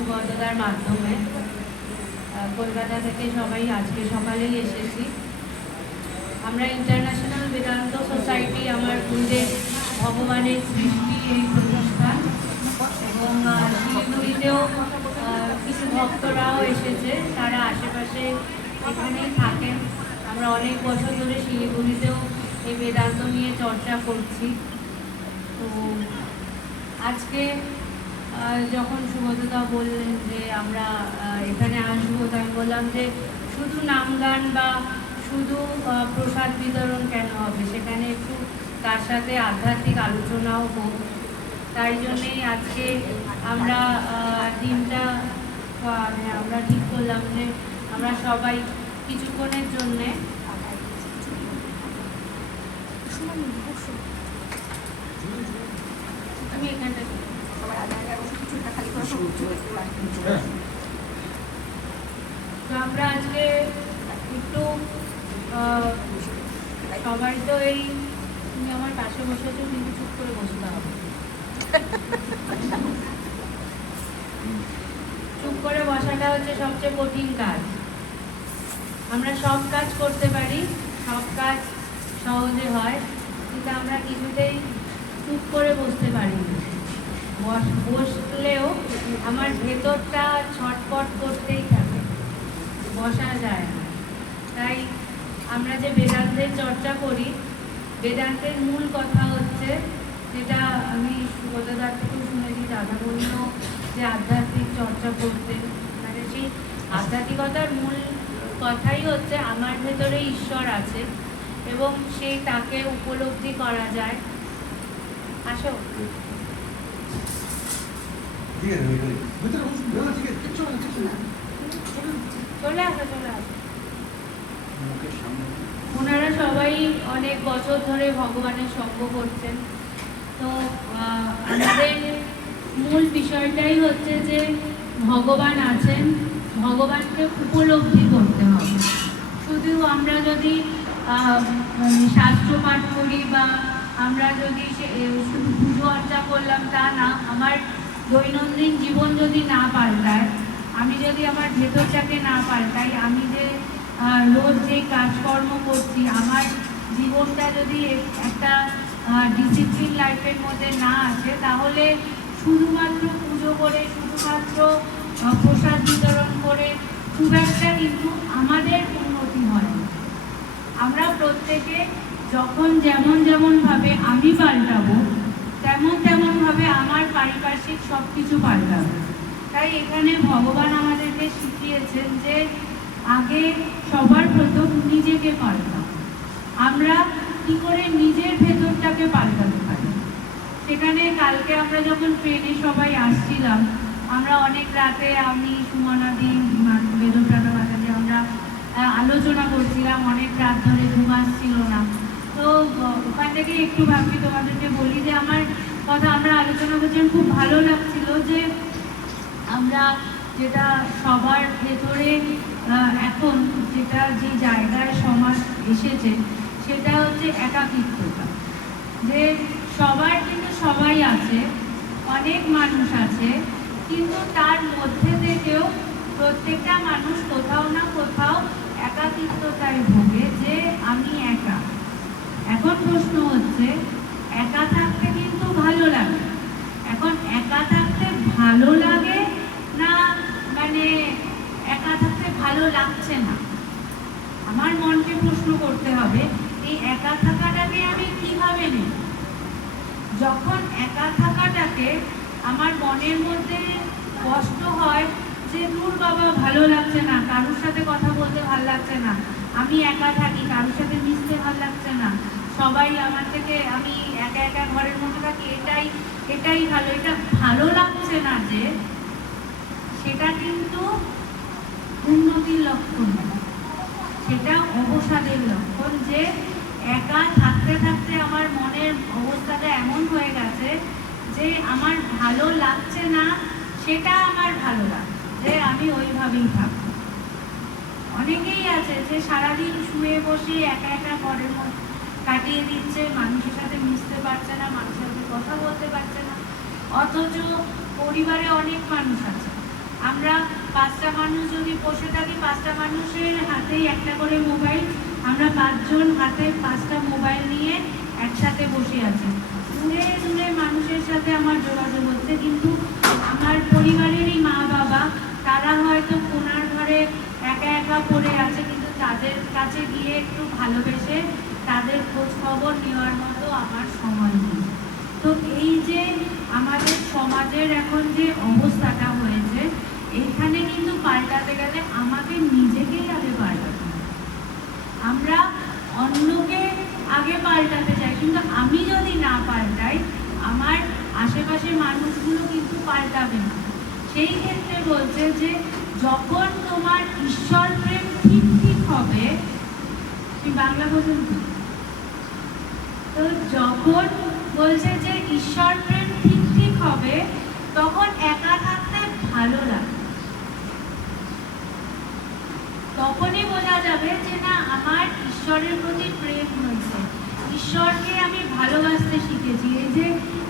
সুগতদার মাধ্যমে কলকাতা থেকে সবাই আজকে সকালেই এসেছি। আমরা ইন্টারন্যাশনাল বেদান্ত সোসাইটি, আমার গুরুদেব ভগবানের সৃষ্টি এই প্রতিষ্ঠান, এবং শিলিগুড়িতেও কিছু ভক্তরাও এসেছে, তারা আশেপাশে এখানেই থাকেন। আমরা অনেক বছর ধরে শিলিগুড়িতেও এই বেদান্ত নিয়ে চর্চা করছি। তো আজকে যখন সুগতদা বললেন যে আমরা এখানে আসবো, তো আমি বললাম যে শুধু নাম গান বা শুধু প্রসাদ বিতরণ কেন হবে, সেখানে একটু তার সাথে আধ্যাত্মিক আলোচনাও হোক। তাই জন্যেই আজকে আমরা দিনটা আমরা ঠিক করলাম যে আমরা সবাই কিছুক্ষণের জন্যে আমি এখানটা তো আমরা আজকে একটু সবাই তো এই, তুমি আমার পাশে বসেছো কিন্তু চুপ করে বসতে হবে, চুপ করে বসাটা হচ্ছে সবচেয়ে কঠিন কাজ। আমরা সব কাজ করতে পারি, সব কাজ সহজে হয়, কিন্তু আমরা কিছুতেই চুপ করে বসতে পারি না। বসলেও আমার ভেতরটা ছটপট করতেই থাকে, বসা যায় না। তাই আমরা যে বেদান্তের চর্চা করি, বেদান্তের মূল কথা হচ্ছে, যেটা আমি সুগতদার থেকেও শুনেছি, দাদাবন্ধ যে আধ্যাত্মিক চর্চা করতেন, মানে সেই আধ্যাত্মিকতার মূল কথাই হচ্ছে আমার ভেতরে ঈশ্বর আছে এবং সেই তাকে উপলব্ধি করা যায়। আসো চলে আসো, চলে আসো। ওনারা সবাই অনেক বছর ধরে ভগবানের সঙ্গ করছেন। তো আমাদের মূল বিষয়টাই হচ্ছে যে ভগবান আছেন, ভগবানকে উপলব্ধি করতে হবে। শুধু আমরা যদি শাস্ত্র পাঠ করি বা আমরা যদি শুধু পুজো অর্চা করলাম তা না, আমার দৈনন্দিন জীবন যদি না পাল্টায়, আমি যদি আমার ভেতরটাকে না পাল্টাই, আমি যে রোজ যে কাজকর্ম করছি, আমার জীবনটা যদি একটা ডিসিপ্লিন লাইফের মধ্যে না আসে, তাহলে শুধুমাত্র পুজো করে, শুধুমাত্র প্রসাদ বিতরণ করে খুব একটা কিন্তু আমাদের উন্নতি হয় না। আমরা প্রত্যেকে যখন যেমনভাবে আমি পাল্টাবো, তেমনভাবে আমার পারিপার্শ্বিক সব কিছু পাল্টাবে। তাই এখানে ভগবান আমাদেরকে শিখিয়েছেন যে আগে সবার প্রথম নিজেকে পাল্টাও। আমরা কি করে নিজের ভেতরটাকে পাল্টাতে পারি, সেখানে কালকে আমরা যখন ট্রেনে সবাই আসছিলাম, আমরা অনেক রাতে, আমি সুমনাদি বেদপ্রাণা মাতাজি, আমরা আলোচনা করছিলাম, অনেক রাত ধরে ঘুম আসছিল না। তো ওখান থেকে একটু ভাবছি তোমাদেরকে বলি যে আমার কথা আমরা আলোচনা করছিলাম, খুব ভালো লাগছিল যে আমরা যেটা সবার ভেতরে এখন যেটা যে জায়গায় সমাজ এসেছে, সেটা হচ্ছে একাকিত্বতা। যে সবার কিন্তু সবাই আছে, অনেক মানুষ আছে, কিন্তু তার মধ্যে থেকেও প্রত্যেকটা মানুষ কোথাও না কোথাও একাকিত্বতায় ভোগে, যে আমি একা। এখন প্রশ্ন হচ্ছে, একা থাকতে কিন্তু ভালো লাগে। এখন একা থাকতে ভালো লাগে না, মানে একা থাকতে ভালো লাগছে না, আমার মনকে প্রশ্ন করতে হবে, এই একা থাকাটাকে আমি কিভাবে নেব? যখন একা থাকাটাকে আমার মনের মধ্যে কষ্ট হয় যে দূর বাবা ভালো লাগছে না, কারোর সাথে কথা বলতে ভালো লাগছে না, আমি একা থাকি, কারোর সাথে মিশতে ভালো লাগছে না, সবাই আমার থেকে, আমি একা একা ঘরের মধ্যে থাকি, এটাই ভালো, এটা ভালো লাগছে না, যে সেটা কিন্তু উন্নতির লক্ষণ না, সেটা অবসাদের লক্ষণ। যে একা থাকতে থাকতে আমার মনের অবস্থাটা এমন হয়ে গেছে যে আমার ভালো লাগছে না, সেটা আমার ভালো লাগে, যে আমি ওইভাবেই থাকবো। অনেকেই আছে যে সারাদিন শুয়ে বসে একা একা ঘরের মধ্যে কাটিয়ে দিচ্ছে, মানুষের সাথে মিশতে পারছে না, মানুষের সাথে কথা বলতে পারছে না, অথচ পরিবারে অনেক মানুষ আছে, আমরা 5টা মানুষ যদি বসে থাকি, 5টা মানুষের হাতেই একটা করে মোবাইল, আমরা 5 জন হাতে 5টা মোবাইল নিয়ে একসাথে বসে আছি। দূরে দূরে মানুষের সাথে আমার যোগাযোগ হচ্ছে, কিন্তু আমার পরিবারেরই মা বাবা, তারা হয়তো কোনার ঘরে একা একা পড়ে আছে, কিন্তু তাদের কাছে গিয়ে একটু ভালোবেসে তাদের খোঁজ খবর নেওয়ার মতো আমার সময় নেই। তো এই যে আমাদের সমাজের এখন যে অবস্থাটা হয়েছে, এখানে কিন্তু পাল্টাতে গেলে আমাকে নিজেকেই আগে পাল্টাতে হবে। আমরা অন্যকে আগে পাল্টাতে চাই, কিন্তু আমি যদি না পাল্টাই, আমার আশেপাশের মানুষগুলো কিন্তু পাল্টাবে না। সেই ক্ষেত্রে বলছে যে যখন তোমার ঈশ্বর প্রেম ঠিক ঠিক হবে, তুমি বাংলা বলুন তো, যখন বলছে যে ঈশ্বর প্রেম ঠিক ঠিক হবে, তখন একা থাকতে ভালো লাগে। তখনই বোঝা যাবে যে না, আমার ঈশ্বরের প্রতি প্রেম হয়েছে, ঈশ্বরকে আমি ভালোবাসতে শিখেছি। এই যে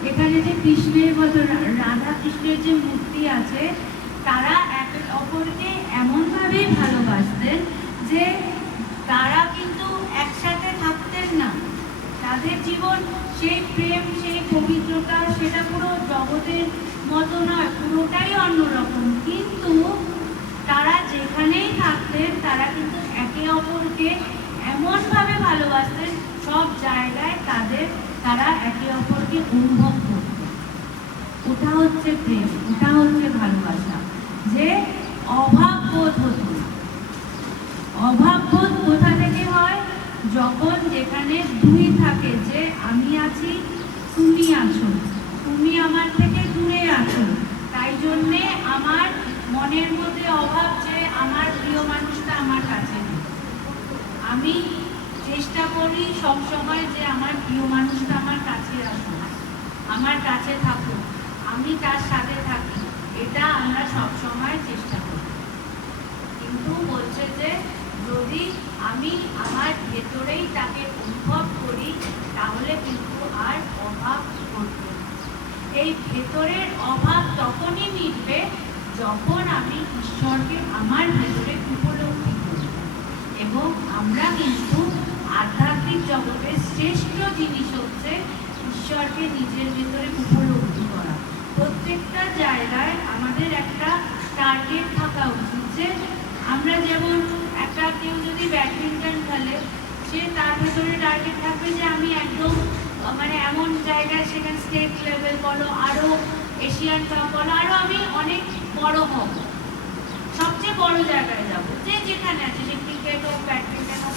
এখানে যে কৃষ্ণের মতো রাধা কৃষ্ণের যে মূর্তি আছে, তারা একে অপরকে এমনভাবেই ভালোবাসতেন যে তারা কিন্তু একসাথে থাকতেন না। তাদের জীবন সেই প্রেম, সেই পবিত্রতা, সেটা পুরো জগতের মতো নয়, পুরোটাই অন্যরকম। কিন্তু তারা যেখানেই থাকতেন, তারা কিন্তু একে অপরকে এমনভাবে ভালোবাসতেন, সব জায়গায় তারা একে অপরকে অনুভব করতেন। ওটা হচ্ছে প্রেম, ওটা হচ্ছে ভালোবাসা। যে অভাব বোধ হতো। অভাব বোধ কোথা থেকে হয়? যখন যেখানে দুই থাকে, যে আমি আছি, তুমি আছো, তুমি আমার থেকে দূরে আছো, তাই জন্যে আমার মনের মধ্যে অভাব যে আমার প্রিয় মানুষটা আমার কাছে নেই। আমি চেষ্টা করি সবসময় যে আমার প্রিয় মানুষটা আমার কাছে আসুক, আমার কাছে থাকুক, আমি তার সাথে থাকি, এটা আমরা সবসময় চেষ্টা করি। কিন্তু বলছে যে যদি আমি আমার ভেতরেই তাকে অনুভব করি, তাহলে কিন্তু আর অভাব করবে না। এই ভেতরের অভাব তখনই মিটবে যখন আমি ঈশ্বরকে আমার ভেতরে উপলব্ধি করি। এবং আমরা কিন্তু আধ্যাত্মিক জগতের শ্রেষ্ঠ জিনিস হচ্ছে ঈশ্বরকে নিজের ভেতরে উপলব্ধি করা। প্রত্যেকটা জায়গায় আমাদের একটা টার্গেট থাকা উচিত। যে আমরা যেমন একটা কেউ যদি ব্যাডমিন্টন খেলে, সে তার ভেতরে টার্গেট থাকবে যে আমি একদম মানে এমন জায়গায়, সেখানে স্টেট লেভেল বলো, আরও এশিয়ান কাপ বলো, আরও আমি অনেক বড় হব, সবচেয়ে বড় জায়গায় যাব। যে যেখানে আছে, সে ক্রিকেট হোক, ব্যাডমিন্টন হোক,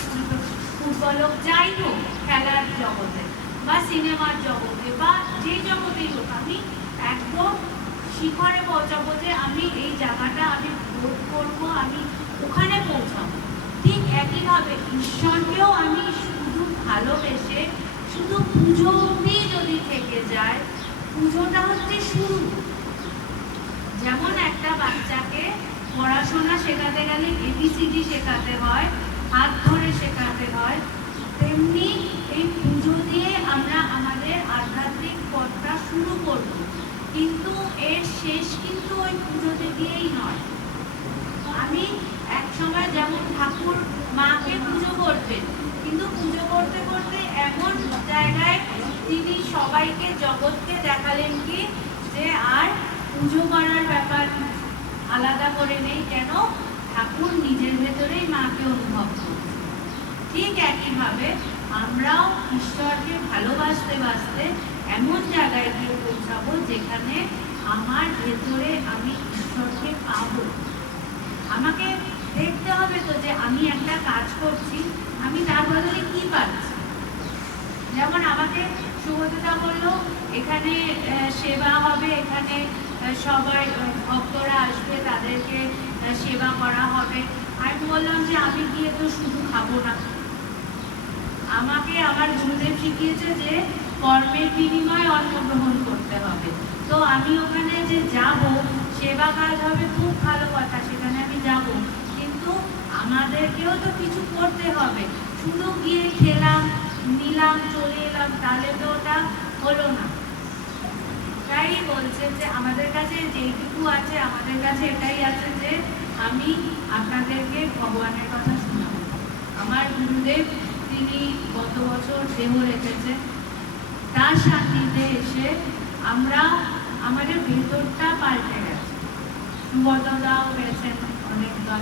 ফুটবল হোক, যাই হোক, খেলার জগতে বা সিনেমার জগতে বা যে জগতেই হোক, আমি একদম শিখরে পৌঁছাবো, যে আমি এই জায়গাটা আমি বোধ করবো, আমি ওখানে পৌঁছাবো। ঠিক একইভাবে ঈশ্বরকেও আমি শুধু ভালোবেসে শুধু পুজো অবধি যদি থেকে যায়, পুজোটা হচ্ছে শুরু। যেমন একটা বাচ্চাকে পড়াশোনা শেখাতে গেলে ABCD শেখাতে হয়, হাত ধরে শেখাতে হয়, তেমনি এই পুজো দিয়ে আমরা আমাদের আধ্যাত্মিক পথটা শুরু করব। কিন্তু এর শেষ কিন্তু ওই পুজোতে দিয়েই নয়। আমি এক সময় যেমন ঠাকুর মাকে পুজো করতেন, কিন্তু পুজো করতে করতে এমন জায়গায় তিনি সবাইকে, জগৎকে দেখালেন কি যে আর পুজো করার ব্যাপার আলাদা করে নেই, কেন ঠাকুর নিজের ভেতরেই মাকে অনুভব করছে। ঠিক একইভাবে আমরাও ঈশ্বরকে ভালোবাসতে বাসতে এমন জায়গায় গিয়ে পৌঁছাবো যেখানে আমার ভেতরে আমি ঈশ্বরকে পাবো। আমাকে দেখতে হবে তো যে আমি একটা কাজ করছি, আমি তার বদলে কি পাচ্ছি। যেমন আমাকে সুব্রতদা বললো এখানে সেবা হবে, এখানে সবাই ভক্তরা আসবে, তাদেরকে সেবা করা হবে। আমি বললাম যে আমি গিয়ে তো শুধু খাবো না, আমাকে আমার গুরুদেব শিখিয়েছে যে কর্মের বিনিময়ে অন্ন গ্রহণ করতে হবে। তো আমি ওখানে যে যাব, সেবা কাজ হবে, খুব ভালো কথা, সেখানে আমি যাব, কিন্তু আমাদেরকেও তো কিছু করতে হবে। শুধু গিয়ে খেলাম, নিলাম, চলে এলাম, তাহলে তো ওটা হলো না। ওটাই বলছে যে আমাদের কাছে যেইটুকু আছে, আমাদের কাছে এটাই আছে যে আমি আপনাদেরকে ভগবানের কথা শোনাবো। আমার গুরুদেব তিনি গত বছর দেহ রেখেছেন, তার সান্নিধ্যে এসে আমরা আমাদের ভেতরটা পাল্টে গেছে। সুবর্ণদাও গেছেন অনেকবার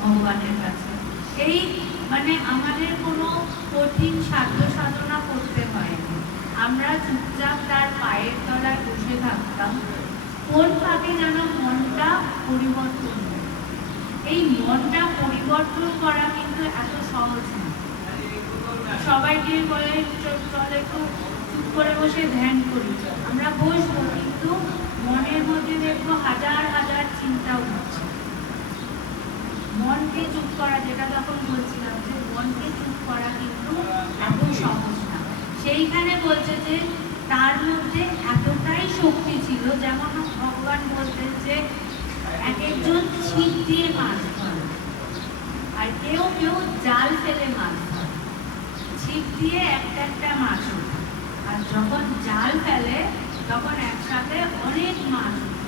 ভগবানের কাছে। এই মানে আমাদের কোনো কঠিন সাধ্য সাধনা করতে হয়নি, আমরা চুপচাপ তার পায়ের তলায় বসে থাকতাম। কোন ফাঁকে যেন মনটা পরিবর্তন হয়। এই মনটা পরিবর্তন করা কিন্তু এত সহজ না। সবাইকে বলে চল একটু চুপ করে বসে ধ্যান করি, আমরা বসবো, কিন্তু মনের মধ্যে দেখবো হাজার হাজার চিন্তা উঠছে। মনকে চুপ করা, যেটা তখন বলছিলাম যে মনকে চুপ করা কিন্তু এত সহজ না। সেইখানে বলছে যে তার মধ্যে এতটাই শক্তি ছিল, যেমন ভগবান বলতেন যে এক একজন ছিপ দিয়ে মাছ ধরে, আর কেউ কেউ জাল ফেলে মাছ ধরে। ছিপ দিয়ে একটা একটা মাছ ওঠে, আর যখন জাল ফেলে তখন একসাথে অনেক মাছ ওঠে।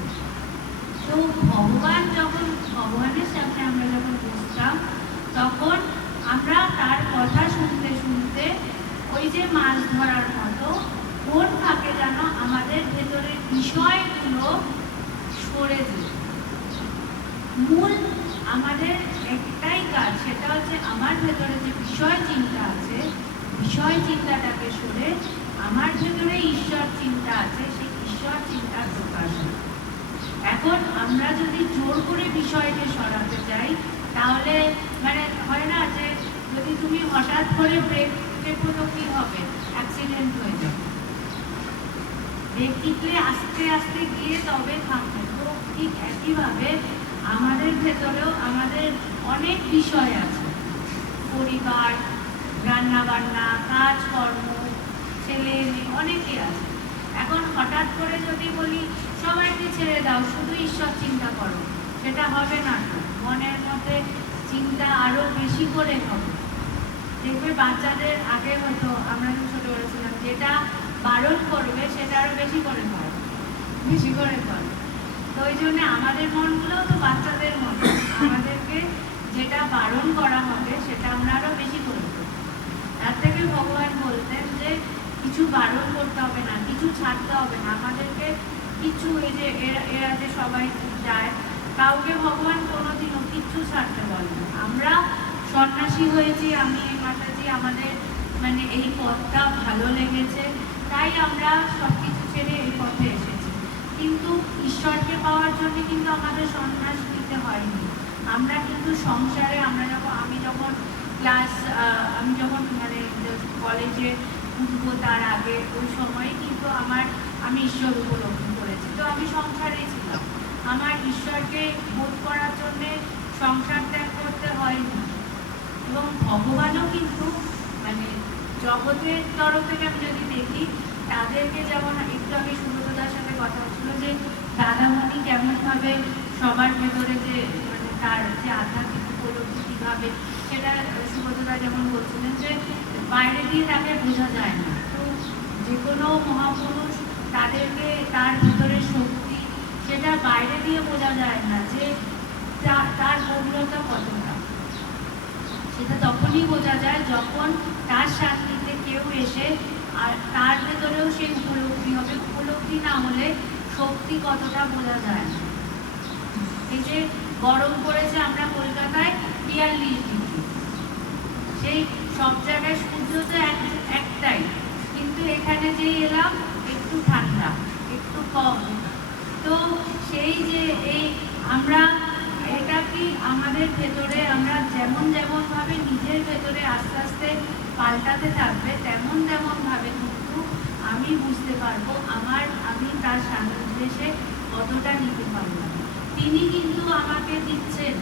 তো ভগবান যখন, ভগবানের সামনে আমরা যখন বসতাম, তখন আমরা তার কথা শুনতে শুনতে ওই যে মাছ ধরার মতো কোন ফাঁকে যেন আমাদের ভেতরের বিষয়গুলো সরে যেত। মূল আমাদের একটাই কাজ, সেটা হচ্ছে আমার ভেতরে যে বিষয় চিন্তা আছে, বিষয় চিন্তাটাকে সরে আমার ভেতরে ঈশ্বর চিন্তা আছে, সেই ঈশ্বর চিন্তার প্রকাশ হয়। এখন আমরা যদি জোর করে বিষয়কে সরাতে চাই, তাহলে মানে হয় না যে যদি তুমি হঠাৎ করে ব্রেক টেপো তো কি হবে, অ্যাক্সিডেন্ট হয়ে যাবে। ব্রেক টিপলে আস্তে আস্তে গিয়ে তবে থামবে। তো ঠিক একইভাবে আমাদের ভেতরেও আমাদের অনেক বিষয় আছে, পরিবার, রান্না বান্না, কাজকর্ম, ছেলে মেয়ে, অনেকে আছে। এখন হঠাৎ করে যদি বলি সবাইকে ছেড়ে দাও, শুধু ঈশ্বর চিন্তা করো, সেটা হবে না। মনের মধ্যে চিন্তা আরো বেশি করে হবে। দেখবে বাচ্চাদের আগে হতো, আমরা যখন ছোটবেলা ছিলাম, যেটা বারণ করবে সেটা আরো বেশি করে হয়, বেশি করে করে। তো ওই জন্য আমাদের মনগুলোও তো বাচ্চাদের মন, আমাদেরকে যেটা বারণ করা হবে সেটা আমরা আরো বেশি করে করব। তার থেকে ভগবান বলতেন যে কিছু বারণ করতে হবে না, কিছু ছাড়তে হবে না আমাদেরকে কিছু। এই যে এরা যে সবাই যায়, কাউকে ভগবান কোনোদিনও কিচ্ছু ছাড়তে বলে না। আমরা সন্ন্যাসী হয়েছি, আমি মাতাজি, আমাদের মানে এই পথটা ভালো লেগেছে, তাই আমরা সব কিছু ছেড়ে এই পথে এসেছি। কিন্তু ঈশ্বরকে পাওয়ার জন্য কিন্তু আমাদের সন্ন্যাস নিতে হয়নি। আমরা কিন্তু সংসারে, আমরা যখন আমি যখন মানে কলেজে উঠবো তার আগে ওই সময় কিন্তু আমি ঈশ্বর উপলব্ধি করেছি। তো আমি সংসারেই ছিলাম, আমার ঈশ্বরকে বোধ করার জন্যে সংসার ত্যাগ করতে হয়নি। এবং ভগবানও কিন্তু মানে জগতের তরফ থেকে আমি যদি দেখি, তাদেরকে যেমন একটু আমি সুব্রতদার সাথে কথা হচ্ছিল যে দাদামণি কেমনভাবে সবার ভেতরে যে মানে তার যে আধ্যাত্মিক উপলব্ধি কীভাবে, সেটা সুব্রতদা যেমন বলছিলেন যে বাইরে দিয়ে তাকে বোঝা যায় না। তো যে কোনো মহাপুরুষ তাদেরকে তার ভিতরের শক্তি সেটা বাইরে দিয়ে বোঝা যায় না, যে তার গভীরতা কতটা, সেটা তখনই বোঝা যায় যখন তার সান্নিধ্যে কেউ এসে আর তার ভেতরেও সেই উপলব্ধি হবে। উপলব্ধি না হলে শক্তি কতটা বোঝা যায় না। এই যে গরম পড়েছে আমরা কলকাতায় 42 ডিগ্রি, সেই সব জায়গায় সূর্য তো একটাই, কিন্তু এখানে যে এলাম একটু ঠান্ডা, একটু কম। তো সেই যে এই আমরা এটা কি আমাদের ভেতরে আমরা যেমন ভাবে নিজের ভেতরে আস্তে আস্তে পাল্টাতে থাকবে, তেমন ভাবে কিন্তু আমি বুঝতে পারবো আমি তার সান্নিধ্যে এসে কতটা নিতে পারলাম। তিনি কিন্তু আমাকে দিচ্ছেন,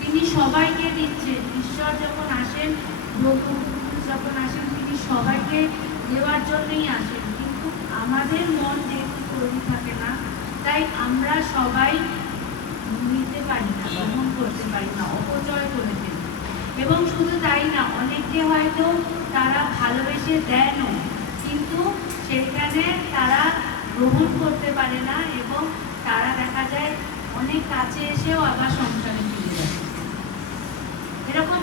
তিনি সবাইকে দিচ্ছেন। ঈশ্বর যখন আসেন, যখন আসেন, তিনি সবাইকে দেওয়ার জন্যই আসেন। কিন্তু আমাদের মন যেহেতু তৈরি থাকে না, তাই আমরা সবাই নিতে পারি না, গ্রহণ করতে পারি না, অপচয় করে ফেলি। এবং শুধু তাই না, অনেকে হয়তো তারা ভালোবেসে দেনও, কিন্তু সেখানে তারা গ্রহণ করতে পারে না এবং তারা দেখা যায় অনেক কাছে এসেও আবার সংসারে ফিরে যায়। এরকম